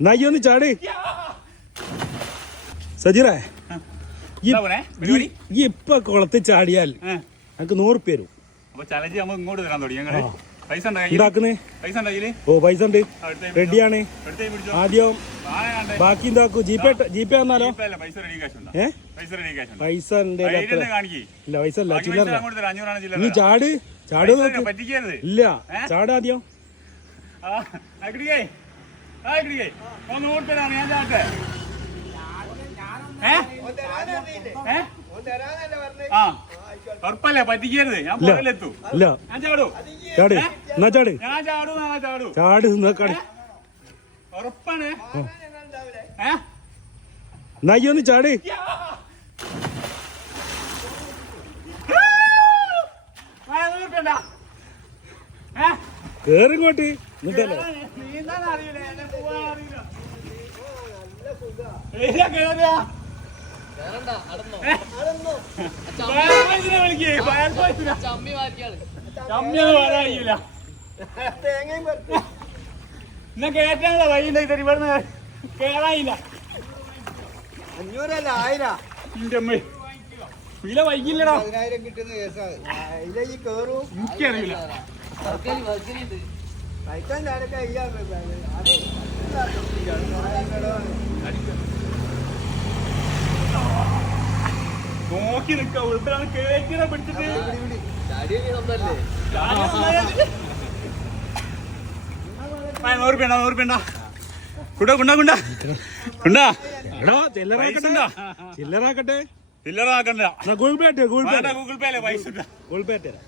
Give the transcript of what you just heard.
ഒന്ന് ചാട് സജീറേ ഇപ്പൊ കുളത്ത് ചാടിയാൽ എനിക്ക് 100 പേര് ഉണ്ടാക്കുന്നേ. ഓ പൈസ ഉണ്ട്, റെഡിയാണ്. ആദ്യം ബാക്കി എന്താക്കൂ? ജിപേ വന്നാലോ? പൈസ ഉണ്ട്. ഇല്ല പൈസ ഇല്ല, ചില്ലറ. നീ ചാട് ചാട് ഇല്ല, ചാടാദ്യം. ഉറപ്പല്ലേ പറ്റിക്കരുത്. ഞാൻ പുറകിലെത്തു. ഞാൻ ചാടൂ. ചാട് എന്നാ ചാട്. ഞാൻ ചാടൂ. ചാടൂ. ചാട് നോക്കാട്. ഉറപ്പാണ്. എന്നാ ഒന്ന് ചാട്. കേറിങ്ങോട്ട് എന്നിട്ടല്ലേ എന്നാ കേറ്റാനുള്ള വഴിയുണ്ട്. ഇവിടുന്ന് കേറായില്ല. 500 അല്ല 1000. എന്റെ അമ്മ വില വൈകില്ലടാ. 10,000 കിട്ടുന്ന കേസാണ്. എനിക്കറിയില്ല. നോക്കി നിക്ക ഉൾപ്പെടെ കേറ്റിനെ പിടിച്ചിട്ട് 100 ചില്ലറാക്കട്ടെ. ചില്ലറാക്കണ്ട. ഗൂഗിൾ പേ ഗൂഗിൾ പേ അല്ലേ പൈസ. ഗൂഗിൾ പേ തരാം.